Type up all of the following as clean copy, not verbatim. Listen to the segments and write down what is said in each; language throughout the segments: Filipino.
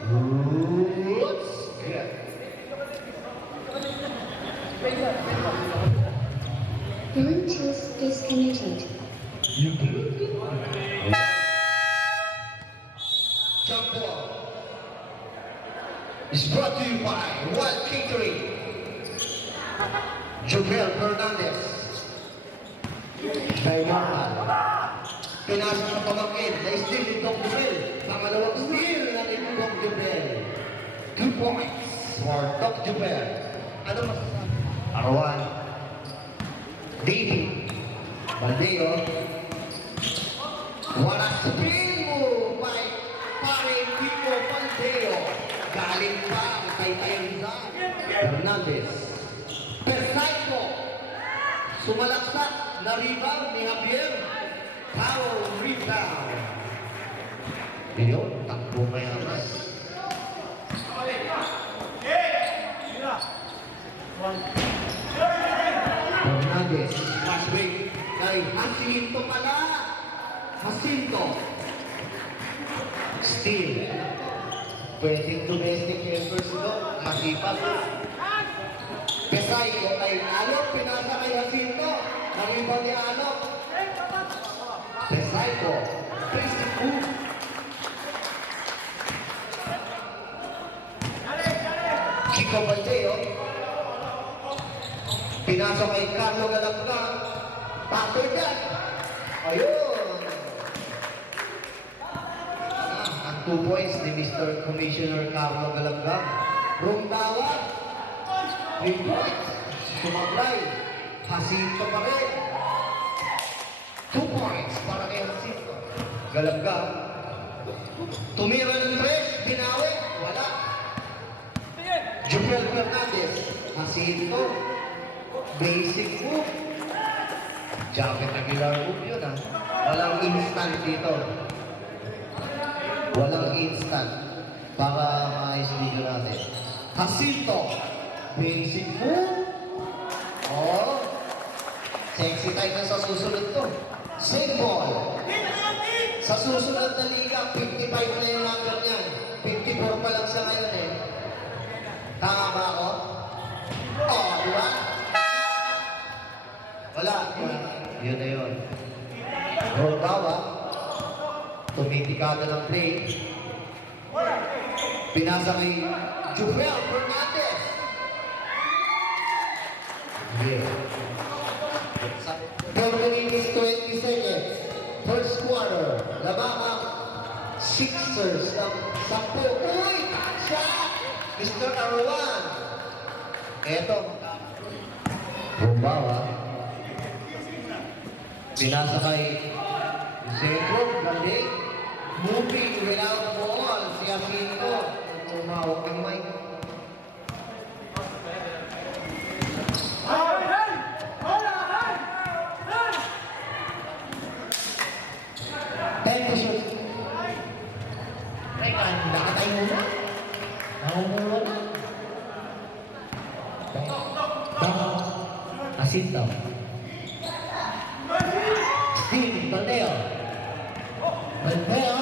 Let's get. Bluetooth disconnected. You do? Jump ball is brought to you by Wild Catering. Joel Fernandez. Kay Marta. Pinasok ng pamangkin na steal ni Doc Joel. Pangalawang steal na ni Doc Joel. 2 points for Doc Joel. Ano masasabi? Arwan. David. Baldeo. What a spin move by pare Pico Baldeo. Galing pa kay Rizal Fernandez. Persaico. Sumalaksak na rebound ni Javier. Foul rebound. Yun, takbo mayaman. Fernandez. Pass break kay Jacinto pala. Jacinto. Steal. Pwedeng domestic efforts ito. Masipas. Pesaico kay Alok. Pinasa kay Jacinto. Naribaw ni Alok. Pesaico. Pesaico. Chico Baldeo. Pinasa kay Carlo Galapga. Backer dyan. Ayun. Ang 2 points ni Mr. Commissioner Carlo Galapga. Rumdawa. 3 points. Sumablay. Jacinto pa rin. 2 points para kay Jacinto. Galapga. Tumira ng 3. Binawi. Wala. Joel Fernandez. Jacinto. Basic move. Jacket Aguilar move yun ah. Walang instant dito. Walang instant. Para maayos dito natin. Jacinto. Basic move. Oh. Sexy tayo na sa susunod to. Save ball. Sa susunod na liga, 55 na yung number niyan. 54 pa lang siya ngayon eh. Tama ba ako? Oh, di ba? Wala. Yun na yun. Rotawa. Tumitikada ng play. Pinasa kay Joel Fernandez. Yeah. 30 minutes, 20 seconds. First quarter. Lamang Sixers ng 10. Uy! Shot! Mr. Arwan. Eto. Rumbawa. Pinasa kay Zentro. Galing. Moving without ball. Si Jacinto. Umawag ng mic. Time to shoot. Teka, nakatay muna. Nakumula. Jacinto. Steve Baldeo. Baldeo.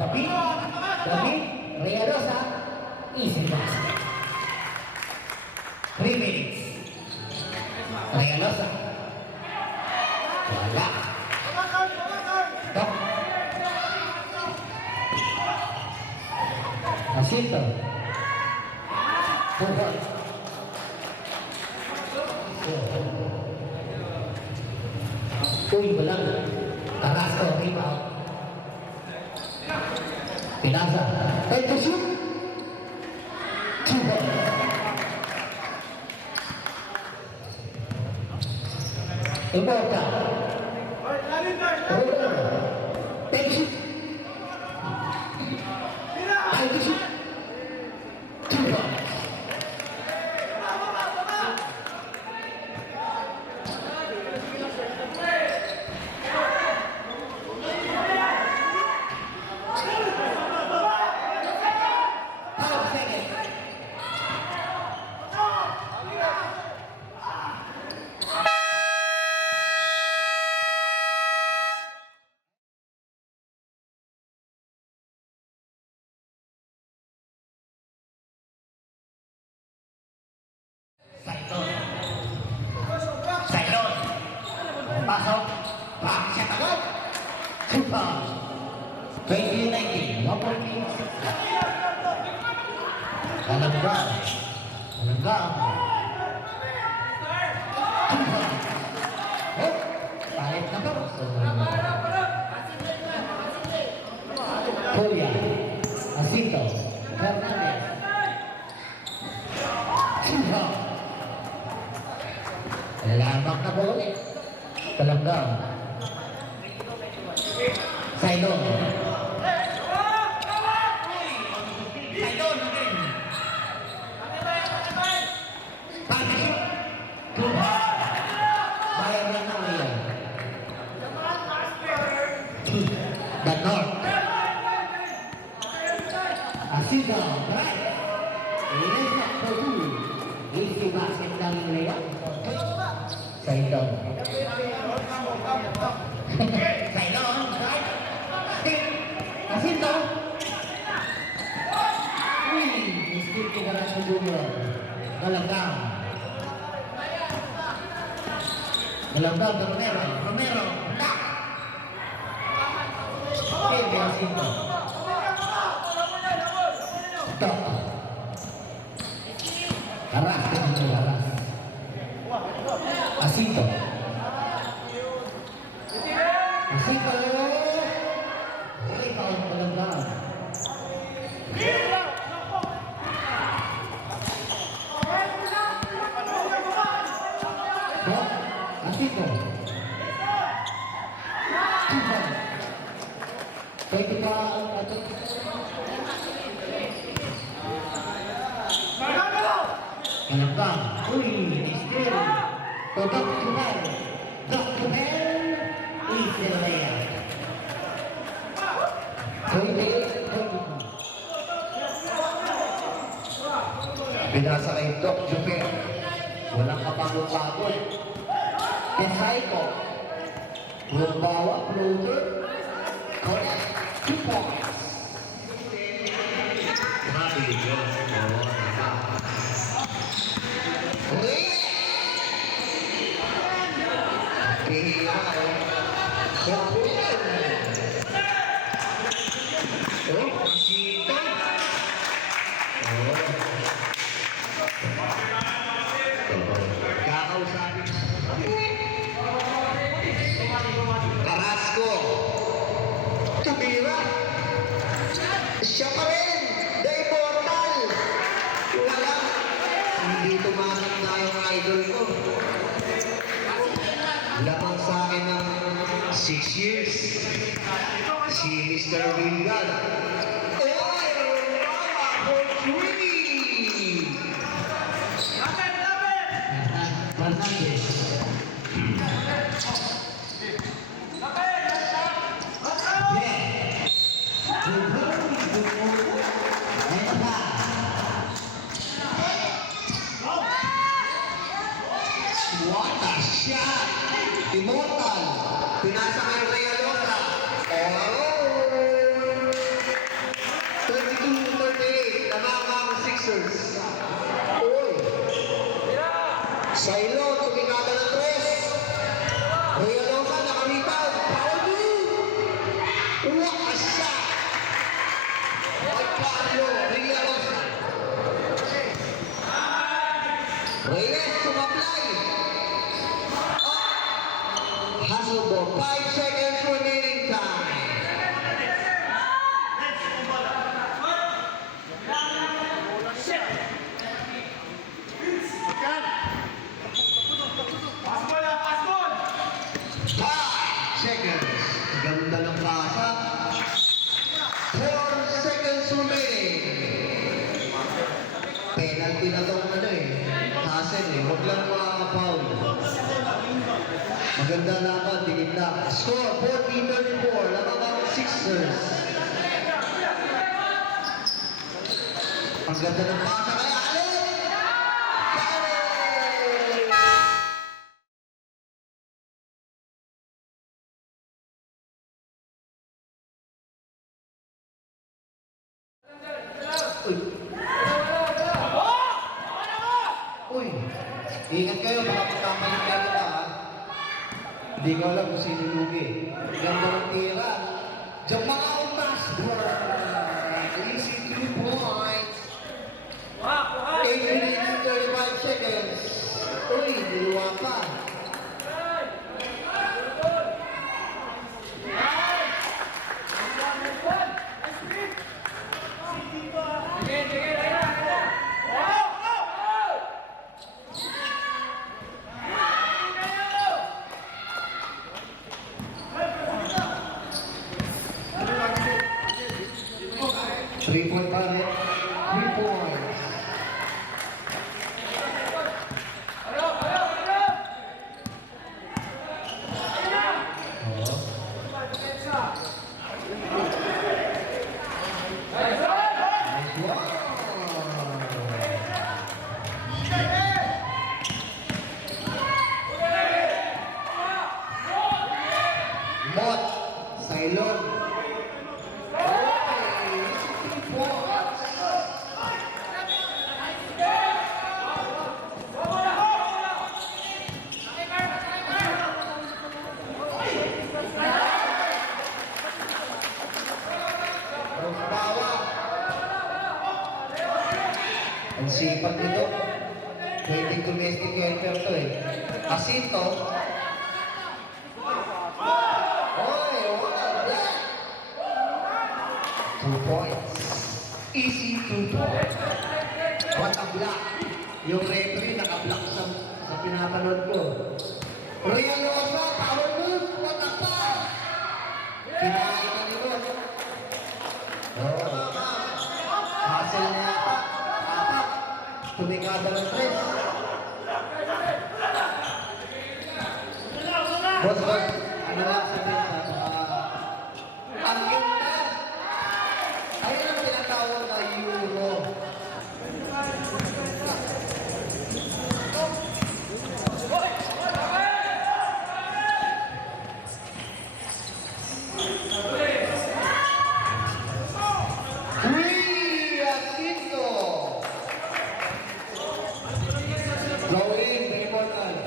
David. Realosa. Easy basket. 3 minutes. Realosa. Wala. Stop. Jacinto. 2 points. Uy, walang Carrasco, rebound. Pinasa. Time to shoot. 2 points. Immortal. Time to shoot. Time to shoot. 2 points. Couple kicks. Kalanggang. Kalanggang. Oh, kahit na ba? Julia. Asito. Fernandez. Chuha. Lamang na po ulit. Kalanggang. Sailon. Sailon. Pasok. Chuha. Bayang lang na ngayon. The North. Asito. Right. Let's not go to. Easy basket lang yung layup. Sailon. Sailon. Right. Asito. Uy. Steve Kigarasyo Jr. Galanggang. Galanggang. Romero. Romero. Lock. Okay, Asito. Stop. Haras. Haras. Asito. Asito. Rebound Galanggang. Stop. Asito. Pwede ba ang ating Galanggang. Uy, still. To Dr. Hell. Dr. Hell. Easy layup. 28-22. Binasa kay Doc Juper. Walang kapagod-pagod. Desaico. Rumbawa, floater. Correct. 2 points. Grabe yun. Uy! Kaya oh, Pasito. Kakausapin. Carrasco. Tumira. Siya pa rin. The Immortal. Wala. Hindi tumanap na yung idol ko. Lamang sa akin ng 6 years. Si Mr. Wilgan. Fernandez. What a shot! Immortal! Pinasa kay Realosa. Oh! 22-38. Namama ang Sixers. Uy! Sailo, tumikada ng 3. Realosa, nakaribag. Foul move! What a shot! Ay, Pablo Realosa. Reyes, sumablay. Hasselborg, 5 seconds remaining time. Seconds. Ganda ng pasa. 4 seconds remaining. Penalty na itong hassle Huwag lang foul. Maganda laban, tingin na. Score, 40-34. Lamang ang Sixers. Ang ganda ng pasa kay Allen. Uy, ingat kayo, baka magkamalit kayo na ha. Hindi ko alam kung sino lugi. Ganda ng tira. Jamal Masburg. Three-point balik. 3 points. Mot, Sailon. Ang sipag nito. Pwedeng domestic helper to eh. Asito. Oy, wala. 2 points. Easy 2 points. What a block. Yung referee naka-block sa pinapanood ko. Royal Rosa, power move. What a pass. Kinain na nito. Oh. Hassle na yata. Apat. Tumikada ng 3. Boss, ano lang sabihin na ang ganda. Ayun ang tinatawag na Euro. Jacinto. Drawing, important.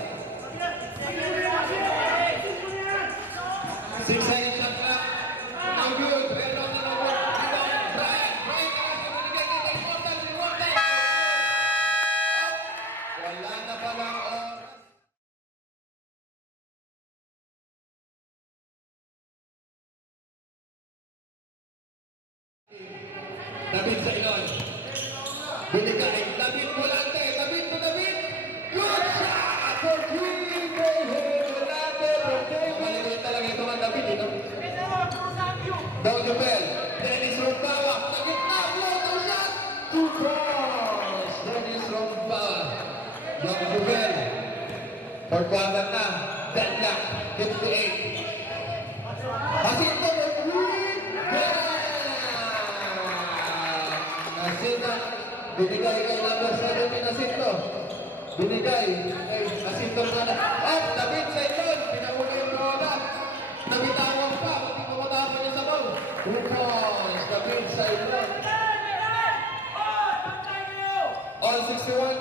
6-9 shot clock. Ang good. Pero na naman. Brian. Wala na palang oras. David sa ilon. Binigay. David Volante. David to David. Good shot for Green Bay. Volante for David. Maliit talaga ito ang David. Ito. Daw Jubel. Dennis Rombawa. Sa gitna. Blow shot. 2 points. Dennis Rombawa. Young Jubel. Fourth quarter na. Deadlock. 58. Jacinto for Green Bay. Jacinto. Binigay kay number 7 ni Jacinto. Binigay kay Jacinto na. At David sa ilon. Pinahuli yung bola. Nabitawan pa. Hindi mo matapon niya sa ball. 2 points. David sa ilon. All 61.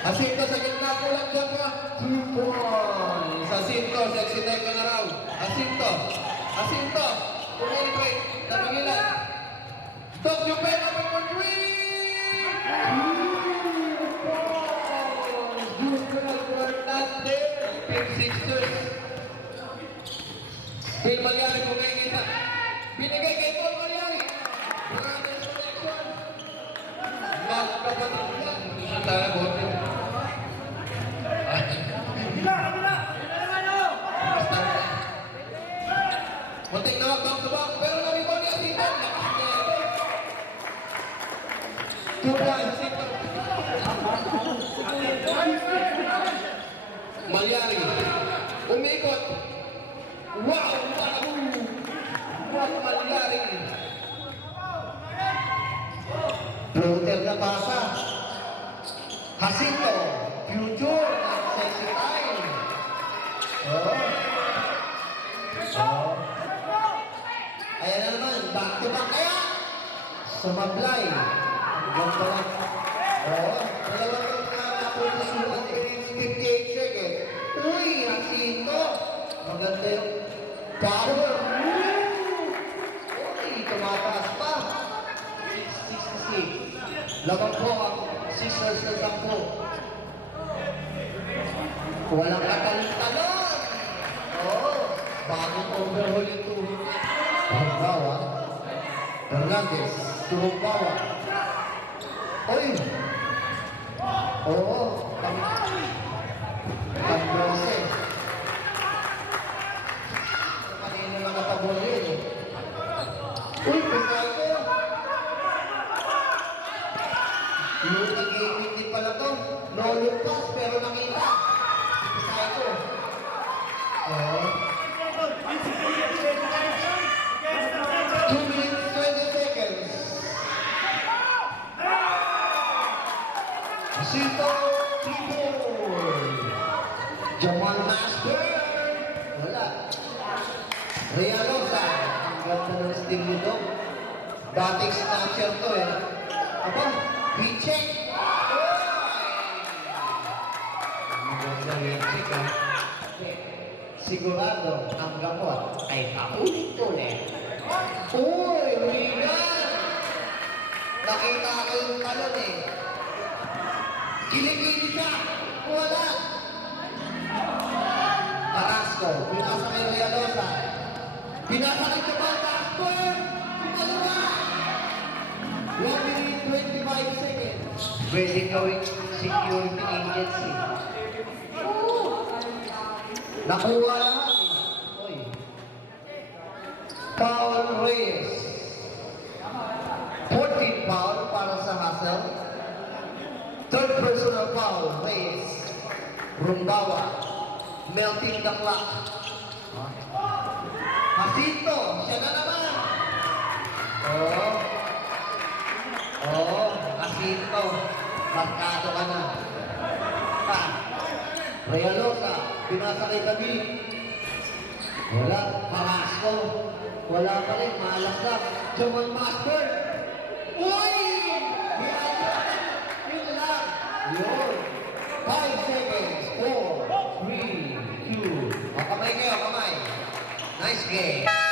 Jacinto sa gitna. Kulang dyan pa. 2 points. Jacinto. Sexy time ka na raw. Jacinto. Jacinto. Tumilipay. Namingilan. Stop your pen up for 3! Juvenal Fernandez, Pick Sixers. Phil Malyari kumikita. Binigay kay Paul Malyari. Brothers connection. Magkapatid lang. Isa tayo, bote. Munting nawag bang subang, pero nabibon niya si Paul. Lakas niya ito. 2 points, Jacinto. Malyari. Umikot. Wow! What Malyari. Floater na pasa. Jacinto. Future. Sexy time. Oh. Oh. Ayan na naman. Back to back kaya. Sumablay. Ganda lang. Oo. Dalawang napunin na sulat. 58 seconds. Uy, Jacinto. Maganda yung power. Uy, tumataas pa. 666. Lamang po ang Sixers na 10. Walang katalon-talon. Oo. Bagong overhaul yung tuhod. Pagbawa. Hernandez, Turubawa. Oy! Oo, Pag-12. Kanina lang natabol yun eh. Uy, pisay ko! Luta gaming din pala to. No look pass, pero nakita. Pisay ko. Oo. 2 minutes, 20 seconds. Sito, Tibor. Jamal Master. Wala. Realosa. Ang ganda ng steam nito. Dating snatcher to eh. Aba, B-check. Ang ganda B-check ah. Sigurado ang gamot ay paulit-ulit. Uy, Regan! Nakita ko yung talon eh. Kilikili ka! Wala! Carrasco, pinasa kay Realosa. Pinasa kay Carrasco! Pinalawa! 1 minute 25 seconds. Pwede gawing security agency. Nakuha lahat eh. Uy. Paul Reyes. 14 foul para sa Hassel. Third personal foul, Reyes. Rumbawa. Melting the clock. Jacinto, siya na naman. Jacinto. Markado ka na. Realosa, pinasa kay David. Wala, Carrasco. Wala pa rin, malas lang. Jamal Master. Uy! Yun lang. Yun. 5 seconds. 4, 3, 2. O, kamay kayo, kamay. Nice game.